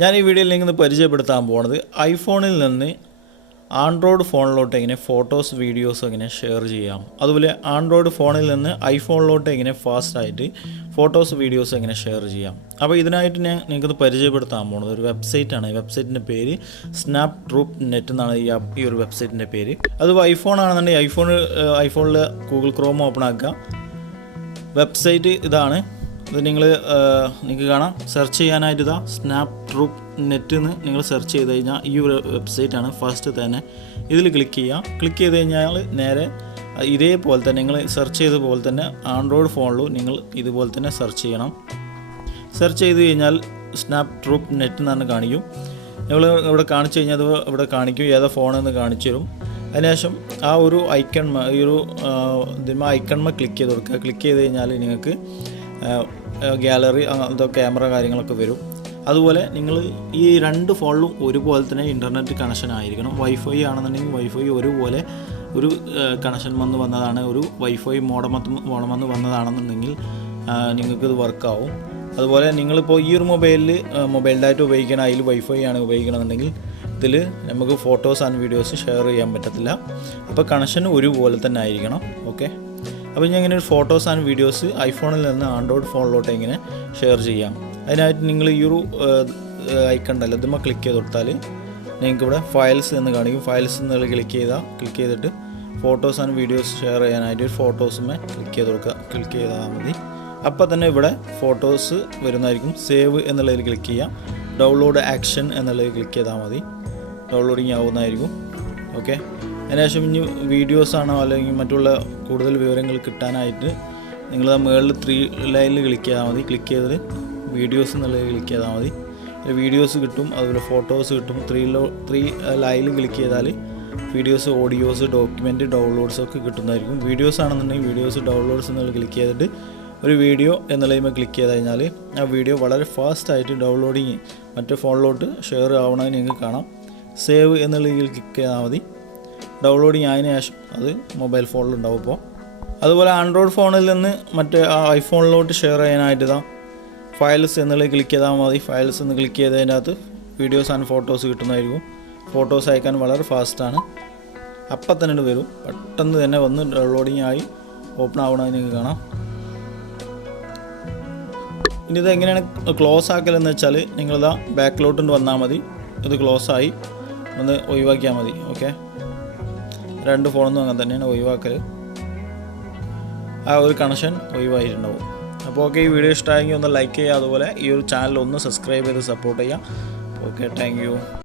ഞാൻ ഈ വീഡിയോയിൽ നിങ്ങൾക്ക് പരിചയപ്പെടുത്താൻ പോകുന്നത് ഐഫോണിൽ നിന്ന് ആൻഡ്രോയിഡ് ഫോണിലോട്ട് എങ്ങനെ ഫോട്ടോസ് വീഡിയോസ് എങ്ങനെ ഷെയർ ചെയ്യാം, അതുപോലെ ആൻഡ്രോയിഡ് ഫോണിൽ നിന്ന് ഐഫോണിലോട്ട് എങ്ങനെ ഫാസ്റ്റായിട്ട് ഫോട്ടോസ് വീഡിയോസ് എങ്ങനെ ഷെയർ ചെയ്യാം. അപ്പോൾ ഇതിനായിട്ട് ഞാൻ നിങ്ങൾക്ക് പരിചയപ്പെടുത്താൻ പോകുന്നത് ഒരു വെബ്സൈറ്റാണ്. ഈ വെബ്സൈറ്റിൻ്റെ പേര് സ്നാപ്പ് ട്രൂപ്പ് നെറ്റ് എന്നാണ് ഈ ഒരു വെബ്സൈറ്റിൻ്റെ പേര്. അതുപോലെ ഐഫോൺ ആണെന്നുണ്ടെങ്കിൽ ഐഫോണിൽ ഗൂഗിൾ ക്രോം ഓപ്പൺ ആക്കുക. വെബ്സൈറ്റ് ഇതാണ്. ഇത് നിങ്ങൾക്ക് കാണാം. സെർച്ച് ചെയ്യാനായിട്ട് ഇതാ സ്നാപ്പ് ട്രൂപ്പ് നെറ്റ് എന്ന് നിങ്ങൾ സെർച്ച് ചെയ്ത് കഴിഞ്ഞാൽ ഈ ഒരു വെബ്സൈറ്റാണ് ഫസ്റ്റ് തന്നെ. ഇതിൽ ക്ലിക്ക് ചെയ്യുക. ക്ലിക്ക് ചെയ്ത് കഴിഞ്ഞാൽ നേരെ ഇതേപോലെ തന്നെ നിങ്ങൾ സെർച്ച് ചെയ്ത പോലെ തന്നെ ആൻഡ്രോയിഡ് ഫോണിലും നിങ്ങൾ ഇതുപോലെ തന്നെ സെർച്ച് ചെയ്യണം. സെർച്ച് ചെയ്ത് കഴിഞ്ഞാൽ സ്നാപ്പ് ട്രൂപ്പ് നെറ്റ് എന്നാണ് കാണിക്കും. നിങ്ങൾ ഇവിടെ കാണിച്ചു കഴിഞ്ഞാൽ അത് ഇവിടെ കാണിക്കും ഏതാ ഫോണെന്ന് കാണിച്ചു തരും. അതിനുശേഷം ആ ഒരു ഐക്കൺമ ക്ലിക്ക് ചെയ്ത് കൊടുക്കുക. ക്ലിക്ക് ചെയ്ത് കഴിഞ്ഞാൽ നിങ്ങൾക്ക് ഗാലറി അങ്ങനത്തെ ക്യാമറ കാര്യങ്ങളൊക്കെ വരും. അതുപോലെ നിങ്ങൾ ഈ രണ്ട് ഫോണിലും ഒരുപോലെ തന്നെ ഇൻ്റർനെറ്റ് കണക്ഷൻ ആയിരിക്കണം. വൈഫൈ ആണെന്നുണ്ടെങ്കിൽ വൈഫൈ ഒരുപോലെ ഒരു കണക്ഷൻ വന്നതാണ്. ഒരു വൈഫൈ മോഡം വന്ന് വന്നതാണെന്നുണ്ടെങ്കിൽ നിങ്ങൾക്കിത് വർക്കാവും. അതുപോലെ നിങ്ങളിപ്പോൾ ഈ ഒരു മൊബൈൽ ഡാറ്റ ഉപയോഗിക്കണം, അതിൽ വൈഫൈ ആണ് ഉപയോഗിക്കണമെന്നുണ്ടെങ്കിൽ ഇതിൽ നമുക്ക് ഫോട്ടോസ് ആൻഡ് വീഡിയോസ് ഷെയർ ചെയ്യാൻ പറ്റത്തില്ല. അപ്പോൾ കണക്ഷൻ ഒരുപോലെ തന്നെ ആയിരിക്കണം. ഓക്കെ, അപ്പോൾ ഞാൻ ഇങ്ങനെ ഒരു ഫോട്ടോസ് ആൻഡ് വീഡിയോസ് ഐഫോണിൽ നിന്ന് ആൻഡ്രോയിഡ് ഫോണിലോട്ട് എങ്ങനെ ഷെയർ ചെയ്യാം. അതിനായിട്ട് നിങ്ങൾ ഈ ഒരു ഐക്കൺ ഉണ്ടല്ലോ, ഇതുമ്മ ക്ലിക്ക് ചെയ്ത് കൊടുത്താൽ നിങ്ങൾക്ക് ഇവിടെ ഫയൽസ് എന്ന് കാണിക്കും. ഫയൽസ് എന്ന് ക്ലിക്ക് ചെയ്തിട്ട് ഫോട്ടോസ് ആൻഡ് വീഡിയോസ് ഷെയർ ചെയ്യാനായിട്ട് ഒരു ഫോട്ടോസുമേ ക്ലിക്ക് ചെയ്ത് കൊടുക്കുക. ക്ലിക്ക് ചെയ്താൽ മതി. അപ്പോൾ തന്നെ ഇവിടെ ഫോട്ടോസ് വരുന്നതായിരിക്കും. സേവ് എന്നുള്ളതിൽ ക്ലിക്ക് ചെയ്യാം. ഡൗൺലോഡ് ആക്ഷൻ എന്നുള്ളതിൽ ക്ലിക്ക് ചെയ്താൽ മതി. ഡൗൺലോഡിങ് ആവുന്നതായിരിക്കും. ഓക്കെ, അതിനുശേഷം ഇനി വീഡിയോസാണോ അല്ലെങ്കിൽ മറ്റുള്ള കൂടുതൽ വിവരങ്ങൾ കിട്ടാനായിട്ട് നിങ്ങൾ ആ മുകളിൽ 3 ലൈനിൽ ക്ലിക്ക് ചെയ്താൽ മതി. ക്ലിക്ക് ചെയ്തിട്ട് വീഡിയോസ് എന്നുള്ളത് ക്ലിക്ക് ചെയ്താൽ മതി. വീഡിയോസ് കിട്ടും, അതുപോലെ ഫോട്ടോസ് കിട്ടും. 3 ലൈനിൽ ക്ലിക്ക് ചെയ്താൽ വീഡിയോസ്, ഓഡിയോസ്, ഡോക്യുമെൻറ്റ്, ഡൗൺലോഡ്സ് ഒക്കെ കിട്ടുന്നതായിരിക്കും. വീഡിയോസ് ആണെന്നുണ്ടെങ്കിൽ വീഡിയോസ്, ഡൗൺലോഡ്സ് എന്നുള്ളത് ക്ലിക്ക് ചെയ്തിട്ട് ഒരു വീഡിയോ എന്നുള്ളതിന്മേൽ ക്ലിക്ക് ചെയ്ത് കഴിഞ്ഞാൽ ആ വീഡിയോ വളരെ ഫാസ്റ്റായിട്ട് ഡൗൺലോഡിങ് മറ്റേ ഫോണിലോട്ട് ഷെയർ ആവണമെന്ന് നിങ്ങൾക്ക് കാണാം. സേവ് എന്നുള്ളതിൽ ക്ലിക്ക് ചെയ്താൽ മതി. ഡൗൺലോഡിങ് ആയതിനു ശേഷം അത് മൊബൈൽ ഫോണിലുണ്ടാവും. ഇപ്പോൾ അതുപോലെ ആൻഡ്രോയിഡ് ഫോണിൽ നിന്ന് മറ്റേ ഐഫോണിലോട്ട് ഷെയർ ചെയ്യാനായിട്ട് ഇതാ ഫയൽസ് എന്നുള്ളത് ക്ലിക്ക് ചെയ്താൽ മതി. ഫയൽസ് എന്ന് ക്ലിക്ക് ചെയ്തതിനകത്ത് വീഡിയോസ് ആൻഡ് ഫോട്ടോസ് കിട്ടുന്നതായിരിക്കും. ഫോട്ടോസ് അയക്കാൻ വളരെ ഫാസ്റ്റാണ്. അപ്പം തന്നെ വരും, പെട്ടെന്ന് തന്നെ വന്ന് ഡൗൺലോഡിങ് ആയി ഓപ്പൺ ആവണമെന്ന് നിങ്ങൾക്ക് കാണാം. ഇനി ഇത് എങ്ങനെയാണ് ക്ലോസ് ആക്കലെന്ന് വെച്ചാൽ നിങ്ങളിതാ ബാക്കിലോട്ട് വന്നാൽ മതി. ഇത് ക്ലോസ് ആയി ഒന്ന് ഒഴിവാക്കിയാൽ മതി. ഓക്കെ, 2 ഫോണൊന്നും അങ്ങനെ തന്നെയാണ് ഒഴിവാക്കൽ. ആ ഒരു കണക്ഷൻ ഒഴിവായിട്ടുണ്ടാവും. അപ്പോൾ ഓക്കെ, ഈ വീഡിയോ ഇഷ്ടമായെങ്കിൽ ഒന്ന് ലൈക്ക് ചെയ്യുക. അതുപോലെ ഈ ഒരു ചാനൽ ഒന്ന് സബ്സ്ക്രൈബ് ചെയ്ത് സപ്പോർട്ട് ചെയ്യുക. Okay, thank you.